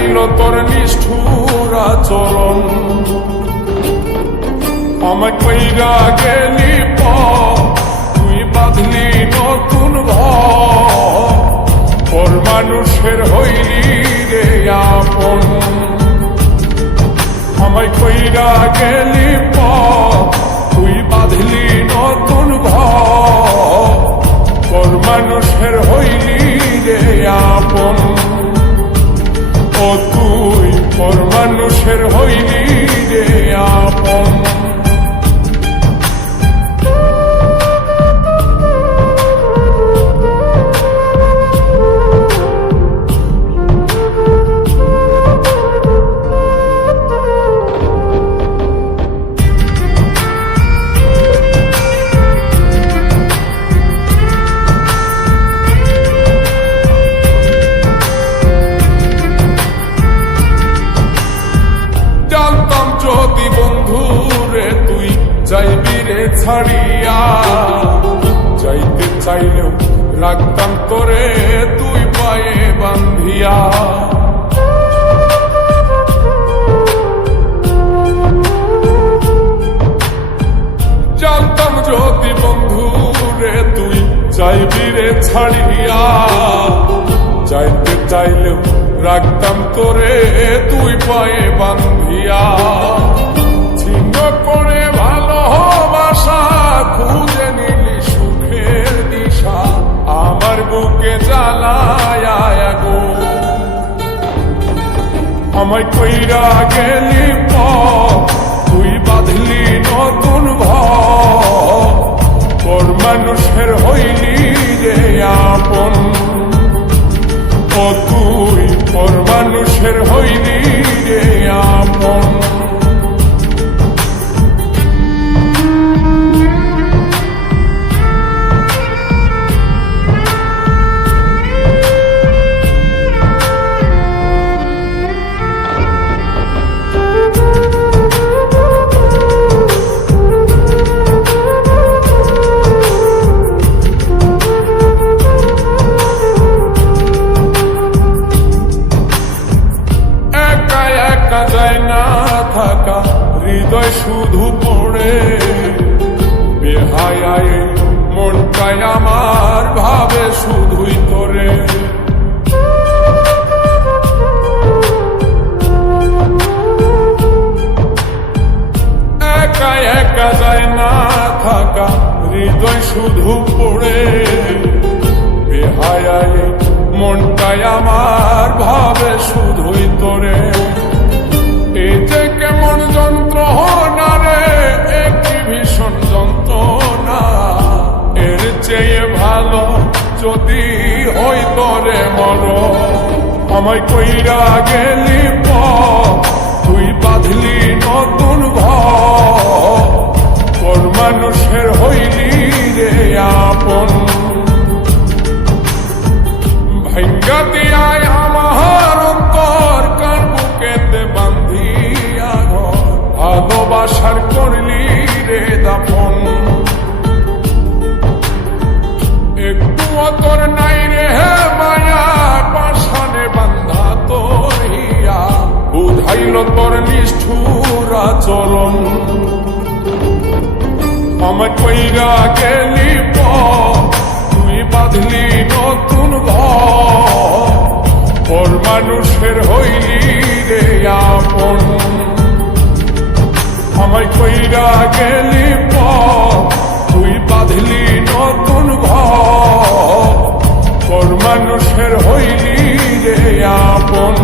বুঝাইল তোর নিষ্ঠুর আচরণ। আমায় কইরা গেলি তুই বাঁধলি নতুন ঘর, পর মানুষের হইলি রে আপন। আমায় কইরা গেলি তুই বাঁধলি নতুন ঘর, পর মানুষের হইলি রে আপন। ও তুই পর মানুষের হইলি রে আপন। যদি বন্ধু রে তুই যাইবি রে ছাড়িয়া, যাইতে চাইলেও রাখতাম তোরে তুই পায়ে বান্ধিয়া। জানতাম যদি বন্ধু রে তুই যাইবি রে ছাড়িয়া, যাইতে চাইলেও রাখতাম তোরে তুই পায়ে বান্ধিয়া। ছিন্ন করে ভালোবাসা খুঁজে নিলি সুখের দিশা, আমার বুকে জ্বালায় গো। আমায় কইরা গেলি তুই বাঁধলি নতুন ঘর, পর মানুষের হইলি রে আপন। ও তুই পর মানুষের হইলি রে আপন। থাকা হৃদয় শুধু পড়ে বেহায়ায়, মনটায় আমার ভাবে শুধুই তোরে। একা একা যায় না থাকা হৃদয় শুধু পড়ে বেহায়ায়, মনটায় আমার ভাবে শুধুই তোরে। এই যে কেমন যন্ত্রণা রে, একটি ভীষণ যন্ত্রণা, এর চেয়ে ভালো যদি হইতো রে মর। আমায় কইরা গেলি তুই বাঁধলি নতুন ঘর, পর মানুষের হইলি রে আপন। ভাঙ্গা দিয়ায় আমার অন্তর কার বুকেতে বান্ধিয়া ঘর, ভালোবাসার করলি রে দাফন। একটু তোর নাই রে মায়া, পাশানে বান্ধা তোর হিয়া, বুঝাইল তোর নিষ্ঠুর আচরণ। আমায় কইরা গেলি তুই বাঁধলি নতুন ঘর, পর মানুষের হইলি রে আপন। আমায় কইরা গেলি তুই বাঁধলি নতুন ঘর, পর মানুষের হইলি রে আপন।